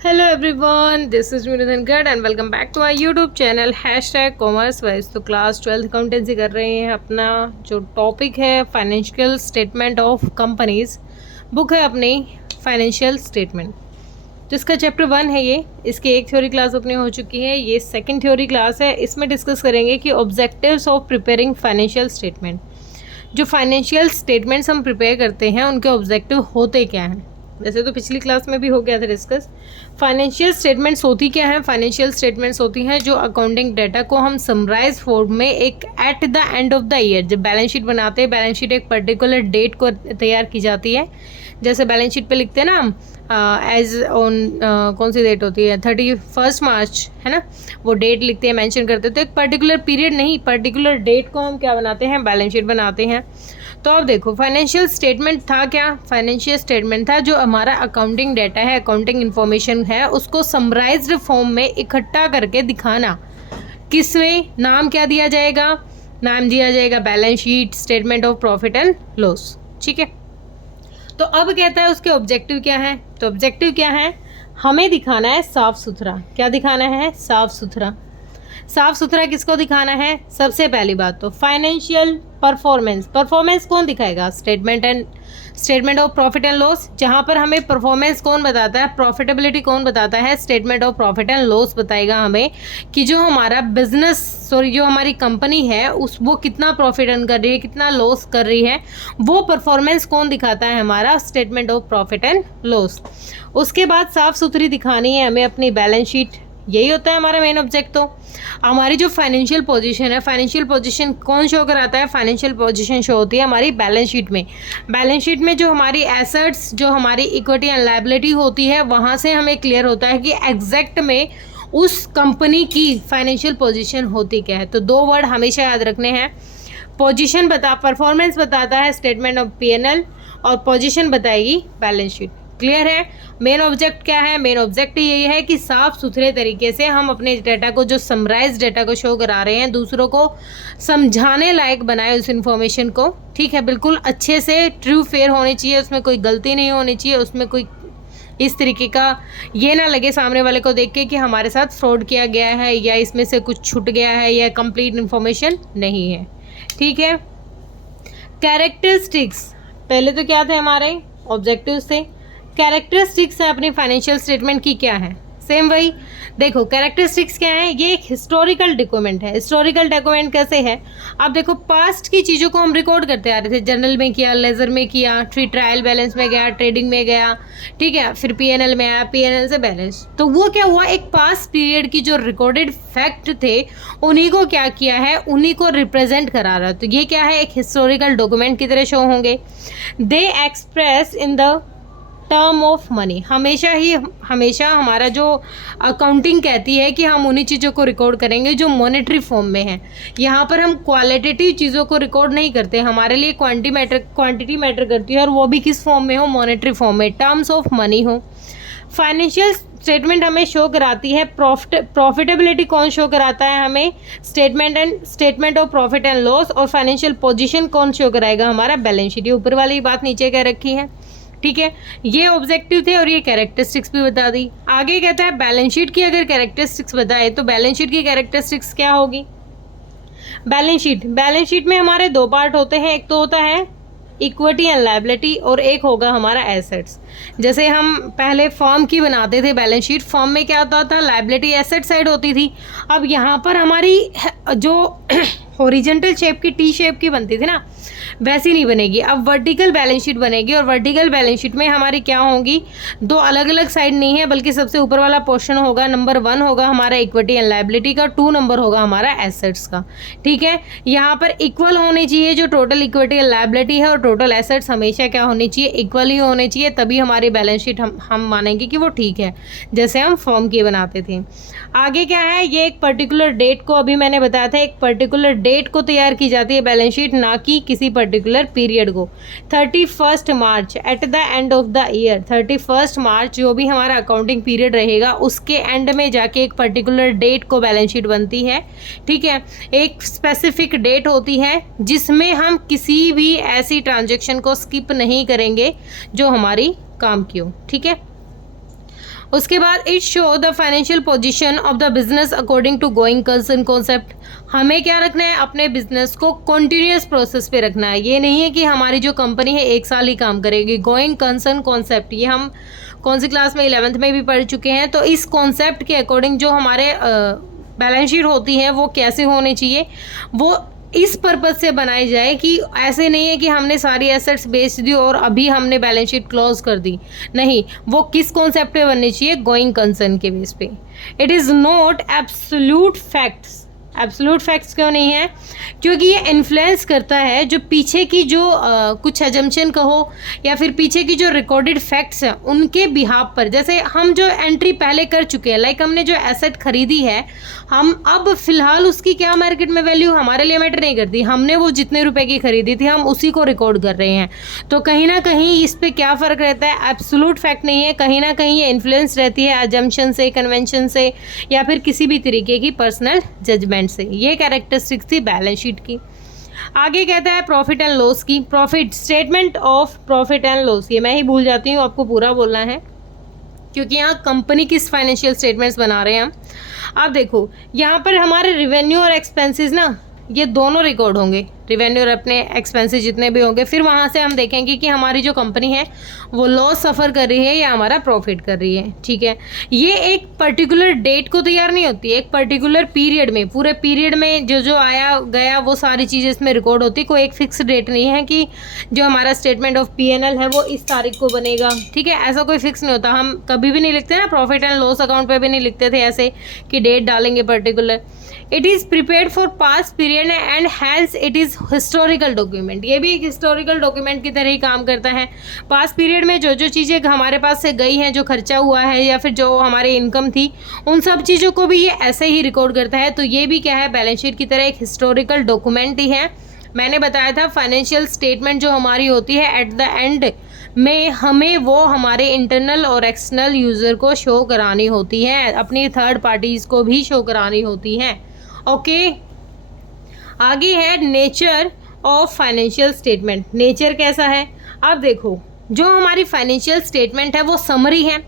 Hello everyone, this is Meenu Dhankhar and welcome back to my YouTube channel #commerce wise. तो class 12th accountancy कर रहे हैं। अपना जो टॉपिक है financial statement of companies, book है अपनी फाइनेंशियल स्टेटमेंट। तो इसका चैप्टर 1 है ये। इसकी एक थ्योरी क्लास अपनी हो चुकी है, ये सेकंड थ्योरी क्लास है। इसमें डिस्कस करेंगे कि objectives of preparing financial statement. जो फाइनेंशियल स्टेटमेंट्स हम प्रिपेयर करते हैं उनके ऑब्जेक्टिव होते क्या हैं। वैसे तो पिछली क्लास में भी हो गया था डिस्कस। फाइनेंशियल स्टेटमेंट्स होती क्या है? फाइनेंशियल स्टेटमेंट्स होती हैं जो अकाउंटिंग डाटा को हम समराइज फॉर्म में एक eight the end of the year जब बैलेंस शीट बनाते हैं, बैलेंस शीट एक पर्टिकुलर डेट को तैयार की जाती है। जैसे बैलेंस शीट पे लिखते हैं ना हम एज ऑन कौन सी डेट होती है, 31 मार्च है ना, वो डेट लिखते हैं, मेंशन करते हैं। तो एक पर्टिकुलर पीरियड नहीं, पर्टिकुलर डेट को हम क्या बनाते हैं, बैलेंस शीट बनाते हैं। तो अब देखो फाइनेंशियल स्टेटमेंट था क्या? फाइनेंशियल स्टेटमेंट था जो हमारा अकाउंटिंग डाटा है, अकाउंटिंग इन्फॉर्मेशन है, उसको समराइज्ड फॉर्म में इकट्ठा करके दिखाना। किसमें? नाम क्या दिया जाएगा? नाम दिया जाएगा balance sheet, statement of profit and loss. ठीक है। तो अब कहता है उसके ऑब्जेक्टिव क्या है? तो ऑब्जेक्टिव क्या है? हमें दिखाना है साफ सुथरा। क्या दिखाना है? साफ सुथरा। साफ सुथरा किसको दिखाना है? सबसे पहली बात तो फाइनेंशियल परफॉर्मेंस। परफॉर्मेंस कौन दिखाएगा? Statement of profit and loss. जहां पर हमें परफॉर्मेंस कौन बताता है, प्रॉफिटेबिलिटी कौन बताता है, statement of profit and loss बताएगा हमें कि जो हमारा जो हमारी कंपनी है वो कितना प्रॉफिट अर्न कर रही है, कितना लॉस कर रही है, वो परफॉर्मेंस कौन दिखाता है? हमारा statement of profit and loss. उसके बाद साफ सुथरी दिखानी है हमें अपनी बैलेंस शीट। यही होता है हमारा मेन ऑब्जेक्ट। तो हमारी जो फाइनेंशियल पोजीशन है, फाइनेंशियल पोजीशन कौन शो कराता है? फाइनेंशियल पोजीशन शो होती है हमारी बैलेंस शीट में। बैलेंस शीट में जो हमारी एसेट्स, जो हमारी इक्विटी एंड लायबिलिटी होती है, वहाँ से हमें क्लियर होता है कि एग्जैक्ट में उस कंपनी की फाइनेंशियल पोजीशन होती क्या है। तो दो वर्ड हमेशा याद रखने हैं। पोजीशन परफॉर्मेंस बताता है स्टेटमेंट ऑफ P&L और पोजीशन बताएगी बैलेंस शीट। क्लियर है? मेन ऑब्जेक्ट क्या है? मेन ऑब्जेक्ट यही है कि साफ सुथरे तरीके से हम अपने डाटा को, जो समराइज डाटा को शो करा रहे हैं, दूसरों को समझाने लायक बनाए उस इन्फॉर्मेशन को। ठीक है, बिल्कुल अच्छे से ट्रू फेयर होनी चाहिए, उसमें कोई गलती नहीं होनी चाहिए, उसमें कोई इस तरीके का ये ना लगे सामने वाले को देख के कि हमारे साथ फ्रॉड किया गया है या इसमें से कुछ छूट गया है या कंप्लीट इन्फॉर्मेशन नहीं है। ठीक है। कैरेक्टरिस्टिक्स पहले तो क्या थे हमारे ऑब्जेक्टिव से। कैरेक्टरिस्टिक्स है अपनी फाइनेंशियल स्टेटमेंट की क्या है? सेम वही। देखो कैरेक्टरिस्टिक्स क्या है? ये एक हिस्टोरिकल डॉक्यूमेंट है। हिस्टोरिकल डॉक्यूमेंट कैसे है? अब देखो पास्ट की चीज़ों को हम रिकॉर्ड करते आ रहे थे। जर्नल में किया, लेजर में किया, फिर ट्रायल बैलेंस में गया, ट्रेडिंग में गया, ठीक है, फिर P&L में आया, P&L से बैलेंस। तो वो क्या हुआ, एक पास्ट पीरियड की जो रिकॉर्डेड फैक्ट थे उन्हीं को क्या किया है, उन्हीं को रिप्रेजेंट करा रहा है। तो ये क्या है, एक हिस्टोरिकल डॉक्यूमेंट की तरह शो होंगे। They express in the term of money. हमेशा हमारा जो अकाउंटिंग कहती है कि हम उन्हीं चीज़ों को रिकॉर्ड करेंगे जो मॉनेटरी फॉर्म में है। यहाँ पर हम क्वालिटेटिव चीज़ों को रिकॉर्ड नहीं करते। हमारे लिए क्वांटिटी मैटर करती है, और वो भी किस फॉर्म में हो, मॉनेटरी फॉर्म में, टर्म्स ऑफ मनी हो। फाइनेंशियल स्टेटमेंट हमें शो कराती है प्रॉफिटेबिलिटी। कौन शो कराता है हमें? Statement of profit and loss. और फाइनेंशियल पोजीशन कौन शो कराएगा? हमारा बैलेंस शीट। ये ऊपर वाली बात नीचे कह रखी है। ठीक है, ये ऑब्जेक्टिव थे और ये कैरेक्टरिस्टिक्स भी बता दी। आगे कहता है बैलेंस शीट की अगर कैरेक्टरिस्टिक्स बताए तो बैलेंस शीट की कैरेक्टरिस्टिक्स क्या होगी? बैलेंस शीट में हमारे दो पार्ट होते हैं। एक तो होता है इक्विटी एंड लायबिलिटी और एक होगा हमारा एसेट्स। जैसे हम पहले फॉर्म की बनाते थे बैलेंस शीट, फॉर्म में क्या होता था, लायबिलिटी एसेट साइड होती थी। अब यहाँ पर हमारी जो हॉरिजॉन्टल शेप की, टी शेप की बनती थी ना, वैसी नहीं बनेगी। अब वर्टिकल बैलेंस शीट बनेगी, और वर्टिकल बैलेंस शीट में हमारी क्या होंगी, दो अलग अलग साइड नहीं है, बल्कि सबसे ऊपर वाला पोर्शन होगा, नंबर 1 होगा हमारा इक्विटी एंड लायबिलिटी का, 2 नंबर होगा हमारा एसेट्स का। ठीक है, यहाँ पर इक्वल होनी चाहिए जो टोटल इक्विटी एंड लायबिलिटी है, और टोटल एसेट्स हमेशा क्या होनी चाहिए, इक्वल ही होने चाहिए, तभी हमारी बैलेंस शीट हम मानेंगे कि वो ठीक है, जैसे हम फॉर्म की बनाते थे। आगे क्या है, ये एक पर्टिकुलर डेट को, अभी मैंने बताया था, एक पर्टिकुलर डेट को तैयार की जाती है बैलेंस शीट, ना कि किसी पर्टिकुलर पीरियड को। 31 March at the end of the year, 31 March जो भी हमारा अकाउंटिंग पीरियड रहेगा उसके एंड में जाके एक पर्टिकुलर डेट को बैलेंस शीट बनती है। ठीक है, एक स्पेसिफिक डेट होती है जिसमें हम किसी भी ऐसी ट्रांजैक्शन को स्किप नहीं करेंगे जो हमारी काम की हो। ठीक है, उसके बाद it show the financial position of the business according to going concern concept. हमें क्या रखना है, अपने बिजनेस को कॉन्टिन्यूस प्रोसेस पे रखना है। ये नहीं है कि हमारी जो कंपनी है 1 साल ही काम करेगी। गोइंग कंसर्न कॉन्सेप्ट ये हम कौन सी क्लास में 11th में भी पढ़ चुके हैं। तो इस कॉन्सेप्ट के अकॉर्डिंग जो हमारे बैलेंस शीट होती है वो कैसे होनी चाहिए, वो इस पर्पज से बनाई जाए कि ऐसे नहीं है कि हमने सारी एसेट्स बेच दी और अभी हमने बैलेंस शीट क्लोज कर दी। नहीं, वो किस कॉन्सेप्ट पे बननी चाहिए, गोइंग कंसर्न के बेस पे। It is not absolute facts. Absolute facts क्यों नहीं है, क्योंकि ये इन्फ्लुएंस करता है जो पीछे की जो कुछ एजम्पशन कहो या फिर पीछे की जो रिकॉर्डेड फैक्ट्स हैं उनके बिहाफ पर। जैसे हम जो एंट्री पहले कर चुके हैं, लाइक हमने जो एसेट खरीदी है, हम अब फिलहाल उसकी क्या मार्केट में वैल्यू हमारे लिए मैटर नहीं करती, हमने वो जितने रुपए की खरीदी थी हम उसी को रिकॉर्ड कर रहे हैं। तो कहीं ना कहीं इस पे क्या फ़र्क रहता है, एब्सोल्यूट फैक्ट नहीं है, कहीं ना कहीं ये इन्फ्लुएंस रहती है एजम्पशन से, कन्वेंशन से या फिर किसी भी तरीके की पर्सनल जजमेंट से। ये कैरेक्टरिस्टिक्स थी बैलेंस शीट की। आगे कहता है प्रॉफिट एंड लॉस की। Profit, statement of profit and loss, ये मैं ही भूल जाती हूँ, आपको पूरा बोलना है क्योंकि यहाँ कंपनी की फाइनेंशियल स्टेटमेंट्स बना रहे हैं हम। अब देखो यहाँ पर हमारे रिवेन्यू और एक्सपेंसेस ना, ये दोनों रिकॉर्ड होंगे, रिवेन्यू और अपने एक्सपेंसेस जितने भी होंगे। फिर वहाँ से हम देखेंगे कि हमारी जो कंपनी है वो लॉस सफ़र कर रही है या हमारा प्रॉफिट कर रही है। ठीक है, ये एक पर्टिकुलर डेट को तैयार नहीं होती, एक पर्टिकुलर पीरियड में, पूरे पीरियड में जो जो आया गया वो सारी चीज़ें इसमें रिकॉर्ड होती। कोई एक फिक्स डेट नहीं है कि जो हमारा स्टेटमेंट ऑफ P&L है वो इस तारीख को बनेगा। ठीक है, ऐसा कोई फिक्स नहीं होता। हम कभी भी नहीं लिखते ना, प्रॉफिट एंड लॉस अकाउंट पर भी नहीं लिखते थे ऐसे कि डेट डालेंगे particular. It is prepared for past period and hence it is historical document. ये भी एक हिस्टोरिकल डॉक्यूमेंट की तरह ही काम करता है। पास्ट पीरियड में जो जो चीज़ें हमारे पास से गई हैं, जो खर्चा हुआ है या फिर जो हमारी इनकम थी, उन सब चीज़ों को भी ये ऐसे ही रिकॉर्ड करता है। तो ये भी क्या है, बैलेंस शीट की तरह एक हिस्टोरिकल डॉक्यूमेंट ही है। मैंने बताया था फाइनेंशियल स्टेटमेंट जो हमारी होती है एट द एंड में हमें वो हमारे इंटरनल और एक्सटर्नल यूज़र को शो करानी होती है, अपनी थर्ड पार्टीज़ को भी शो करानी होती है। ओके, आगे है nature of financial statement. Nature कैसा है, अब देखो जो हमारी फाइनेंशियल स्टेटमेंट है वो समरी है।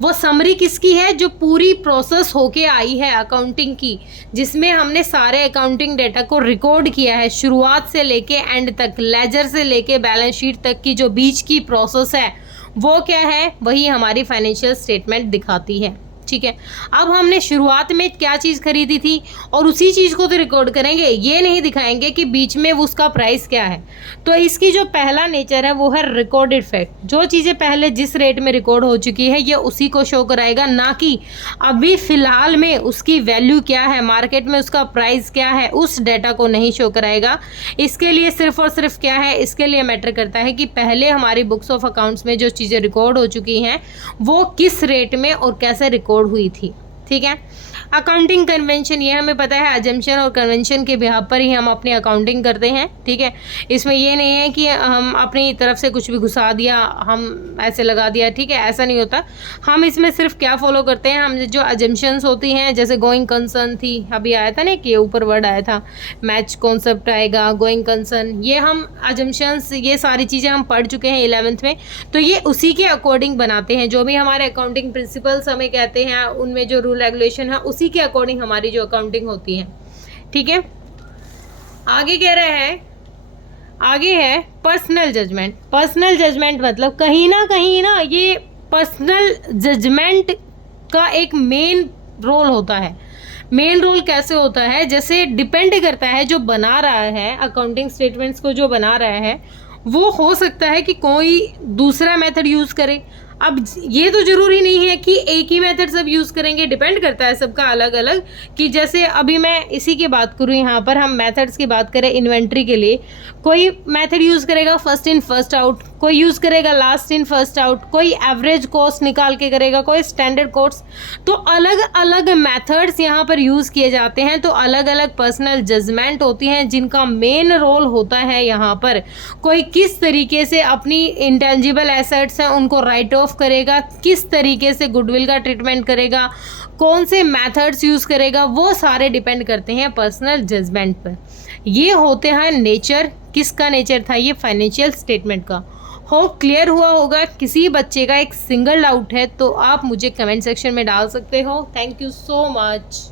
वो समरी किसकी है, जो पूरी प्रोसेस होके आई है अकाउंटिंग की, जिसमें हमने सारे अकाउंटिंग डेटा को रिकॉर्ड किया है शुरुआत से लेके एंड तक, लेजर से लेके बैलेंस शीट तक की जो बीच की प्रोसेस है वो क्या है, वही हमारी फाइनेंशियल स्टेटमेंट दिखाती है। ठीक है, अब हमने शुरुआत में क्या चीज़ खरीदी थी और उसी चीज़ को तो रिकॉर्ड करेंगे, ये नहीं दिखाएंगे कि बीच में उसका प्राइस क्या है। तो इसकी जो पहला नेचर है वो है रिकॉर्डेड फैक्ट। जो चीज़ें पहले जिस रेट में रिकॉर्ड हो चुकी है ये उसी को शो कराएगा, ना कि अभी फ़िलहाल में उसकी वैल्यू क्या है, मार्केट में उसका प्राइस क्या है, उस डेटा को नहीं शो कराएगा। इसके लिए सिर्फ और सिर्फ क्या है, इसके लिए मैटर करता है कि पहले हमारी बुक्स ऑफ अकाउंट्स में जो चीज़ें रिकॉर्ड हो चुकी हैं वो किस रेट में और कैसे रिकॉर्ड हुई थी। ठीक है, अकाउंटिंग कन्वेंशन, ये हमें पता है अजम्पशन और कन्वेंशन के बिहाफ पर ही हम अपनी अकाउंटिंग करते हैं। ठीक है, इसमें ये नहीं है कि हम अपनी तरफ से कुछ भी घुसा दिया, हम ऐसे लगा दिया। ठीक है, ऐसा नहीं होता। हम इसमें सिर्फ क्या फॉलो करते हैं, हम जो अजम्पशंस होती हैं, जैसे गोइंग कंसर्न थी, अभी आया था ना कि ऊपर वर्ड आया था, मैच कॉन्सेप्ट आएगा, गोइंग कंसर्न, ये हम अजम्पशंस, ये सारी चीज़ें हम पढ़ चुके हैं 11th में। तो ये उसी के अकॉर्डिंग बनाते हैं, जो भी हमारे अकाउंटिंग प्रिंसिपल्स हमें कहते हैं, उनमें जो रूल रेगुलेशन है उसी के अकॉर्डिंग हमारी जो अकाउंटिंग होती है। ठीक है, आगे कह रहा है, आगे है पर्सनल जजमेंट। पर्सनल जजमेंट मतलब कहीं ना ये पर्सनल जजमेंट का एक मेन रोल होता है। मेन रोल कैसे होता है, जैसे डिपेंड करता है जो बना रहा है अकाउंटिंग स्टेटमेंट्स को, जो बना रहा है वो हो सकता है कि कोई दूसरा मेथड यूज़ करे। अब ये तो ज़रूरी नहीं है कि एक ही मेथड सब यूज़ करेंगे, डिपेंड करता है सबका अलग अलग। कि जैसे अभी मैं इसी की बात करूँ, यहाँ पर हम मेथड्स की बात करें इन्वेंट्री के लिए, कोई मेथड यूज़ करेगा फर्स्ट इन फर्स्ट आउट, कोई यूज़ करेगा लास्ट इन फर्स्ट आउट, कोई एवरेज कॉस्ट निकाल के करेगा, कोई स्टैंडर्ड कॉस्ट। तो अलग अलग मेथड्स यहाँ पर यूज़ किए जाते हैं। तो अलग अलग पर्सनल जजमेंट होती हैं जिनका मेन रोल होता है यहाँ पर कोई किस तरीके से अपनी इंटेंजिबल एसेट्स हैं उनको राइट ऑफ करेगा, किस तरीके से गुडविल का ट्रीटमेंट करेगा, कौन से मेथड्स यूज़ करेगा, वो सारे डिपेंड करते हैं पर्सनल जजमेंट पर। ये होते हैं नेचर, किसका नेचर था ये, फाइनेंशियल स्टेटमेंट का। होप क्लियर हुआ होगा। किसी बच्चे का एक सिंगल डाउट है तो आप मुझे कमेंट सेक्शन में डाल सकते हो। Thank you so much.